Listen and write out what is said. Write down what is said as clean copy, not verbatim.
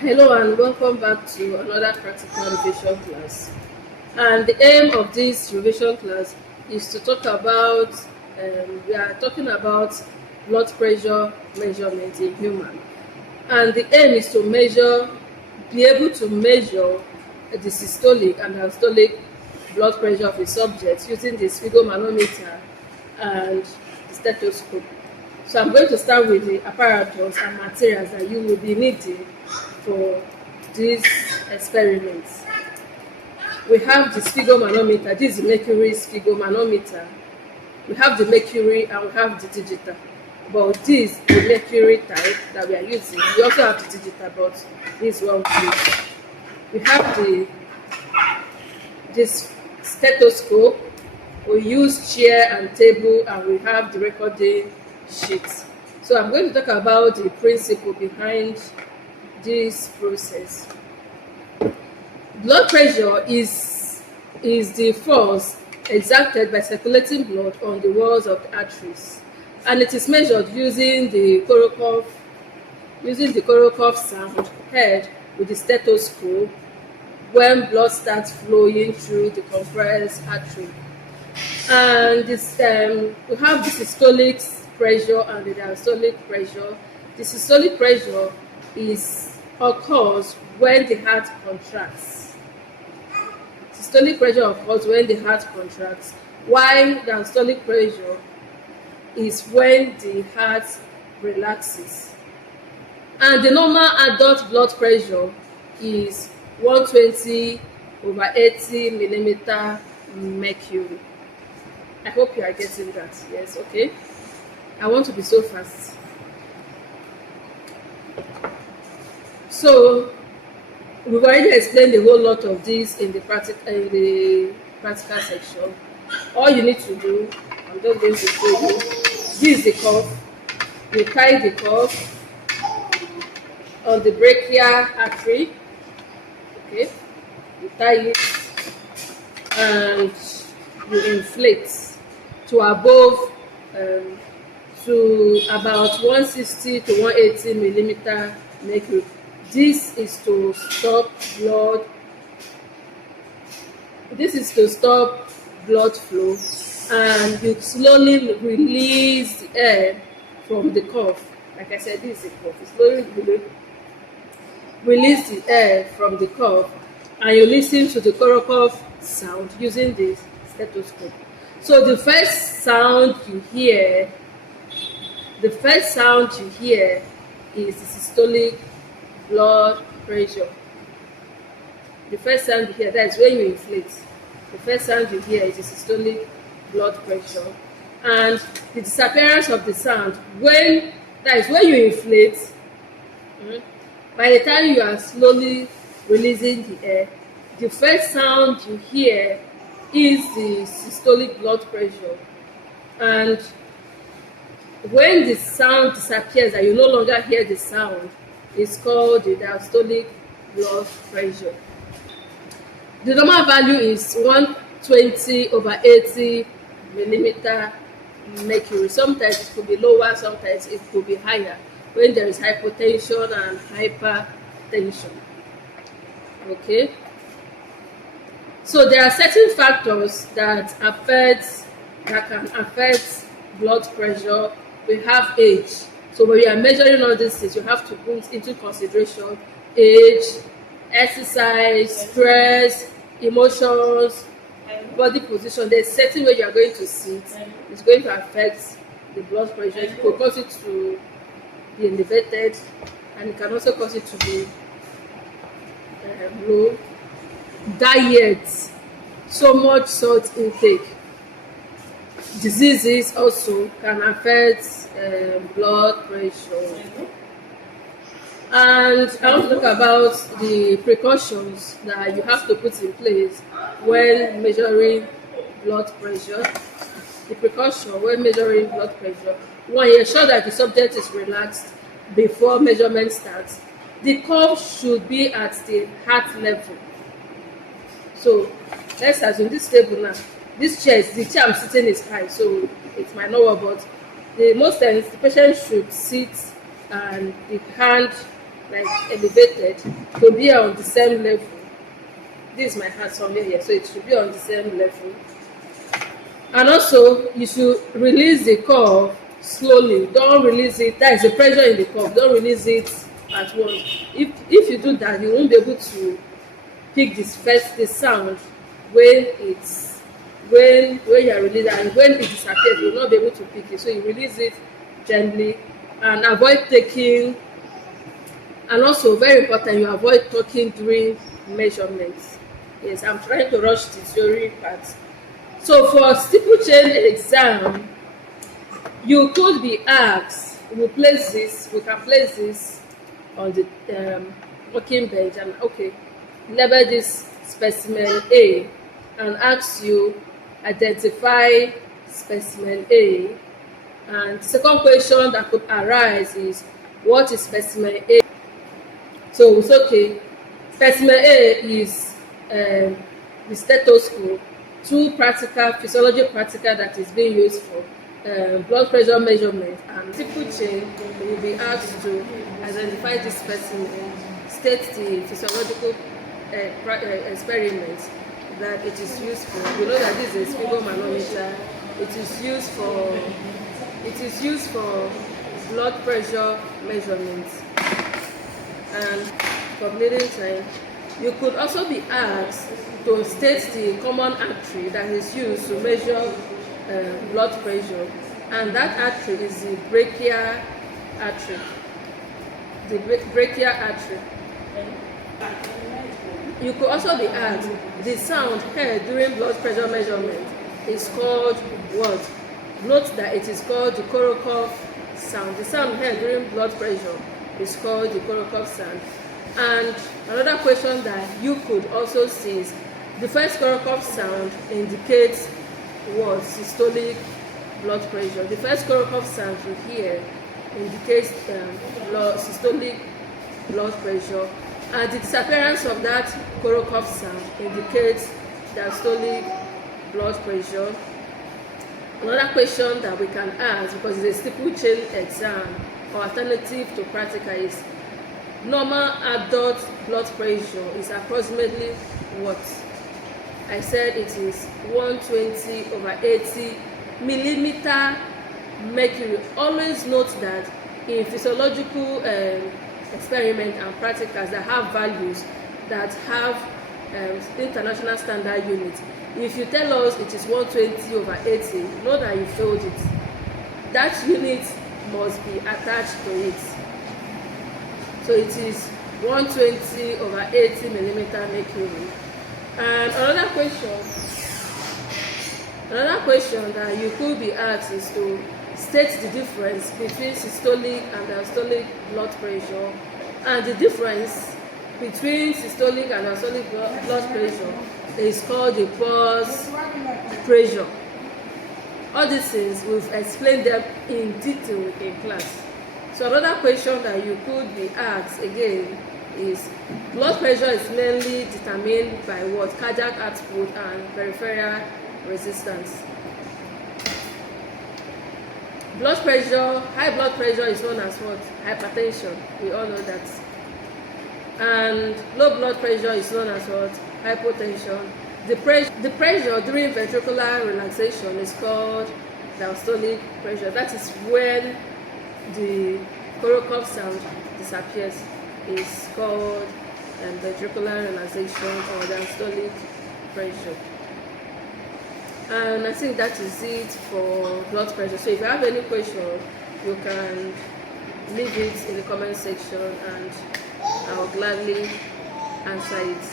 Hello and welcome back to another practical revision class. And the aim of this revision class is to talk about, we are talking about blood pressure measurement in human. And the aim is to be able to measure the systolic and diastolic blood pressure of a subject using the sphygmomanometer and the stethoscope. So I'm going to start with the apparatus and materials that you will be needing for these experiments. We have the sphygmomanometer. This is the mercury sphygmomanometer. We have the mercury and we have the digital. But this is the mercury type that we are using. We also have the digital, but this one we use. We have this stethoscope. We use chair and table, and we have the recording sheet. So I'm going to talk about the principle behind this process. Blood pressure is the force exerted by circulating blood on the walls of the arteries, and it is measured using the Korokov sound heard with the stethoscope when blood starts flowing through the compressed artery. And this we have the systolic pressure and the diastolic pressure. The systolic pressure occurs when the heart contracts. Systolic pressure occurs when the heart contracts, while diastolic pressure is when the heart relaxes. And the normal adult blood pressure is 120/80 millimeter mercury. I hope you are getting that. Yes, okay. I want to be so fast. So we've already explained a whole lot of this in the practical section. All you need to do, I'm just going to show you. This is the cuff. You tie the cuff on the brachial artery. Okay, you tie it and you inflate to above to about 160 to 180 millimeter mercury. This is to stop blood. This is to stop blood flow, and you slowly release the air from the cuff. Like I said, this is the cuff. You slowly release the air from the cuff, and you listen to the Korokov sound using this stethoscope. So the first sound you hear is the systolic blood pressure. The first sound you hear, that is when you inflate. The first sound you hear is the systolic blood pressure. And the disappearance of the sound, that is when you inflate, by the time you are slowly releasing the air, the first sound you hear is the systolic blood pressure. And when the sound disappears and you no longer hear the sound, it's called the diastolic blood pressure. The normal value is 120/80 millimeter mercury. Sometimes it could be lower, sometimes it could be higher when there is hypotension and hypertension. Okay. So there are certain factors that can affect blood pressure. We have age. So when you are measuring all these things, you have to put into consideration age, exercise, stress, emotions, body position. There's certain way you are going to sit. It's going to affect the blood pressure. It could cause it to be elevated, and it can also cause it to be low. Diet, so much salt intake. Diseases also can affect blood pressure. And I want to talk about the precautions that you have to put in place when measuring blood pressure. The precaution when measuring blood pressure: one, ensure that the subject is relaxed before measurement starts. The cuff should be at the heart level. So let's assume this table now. The chair I'm sitting is high, so it might not work, but most times the patient should sit and the hand like elevated, to be on the same level. This is my heart somewhere here, so it should be on the same level. And also, you should release the curve slowly. Don't release it. That is the pressure in the curve. Don't release it at once. If you do that, you won't be able to pick the sound when you are releasing, and when it disappears, you will not be able to pick it. So you release it gently and avoid taking. And also, very important, you avoid talking during measurements. Yes, I'm trying to rush the theory part. So for steeplechase exam, you could be asked, we can place this on the working bench, and okay, label this specimen A and ask you identify specimen A. And the second question that could arise is, what is specimen A? So it's okay. Specimen A is the stethoscope, two physiology practical that is being used for blood pressure measurement. And steeplechase will be asked to identify this specimen, state the physiological experiment that it is used for. We know that this is a sphygmomanometer. It is used for blood pressure measurements. And for bleeding time, you could also be asked to state the common artery that is used to measure blood pressure, and that artery is the brachial artery. The brachial artery. You could also be asked, the sound heard during blood pressure measurement is called what? Note that it is called the Korokov sound. The sound heard during blood pressure is called the Korokov sound. And another question that you could also see is, the first Korokov sound indicates what? Systolic blood pressure. The first Korokov sound you hear indicates systolic blood pressure, and the disappearance of that Korokov sound indicates diastolic blood pressure. Another question that we can ask, because it's a steeplechase exam or alternative to practical, is normal adult blood pressure is approximately what? I said it is 120/80 millimeter mercury. Always note that in physiological experiment and practicals that have values that have international standard units, if you tell us it is 120/80, know that you failed it. That unit must be attached to it. So it is 120/80 millimeter mercury. And another question that you could be asked is to state the difference between systolic and diastolic blood pressure, and the difference between systolic and diastolic blood pressure is called the pulse pressure. All these things, we've explained them in detail in class. So another question that you could be asked again is, blood pressure is mainly determined by what? Cardiac output and peripheral resistance. Blood pressure, high blood pressure is known as what? Hypertension. We all know that. And low blood pressure is known as what? Hypotension. The pressure during ventricular relaxation is called diastolic pressure. That is when the Korokov sound disappears. Is called ventricular relaxation or diastolic pressure. And I think that is it for blood pressure. So if you have any question, you can leave it in the comment section and I will gladly answer it.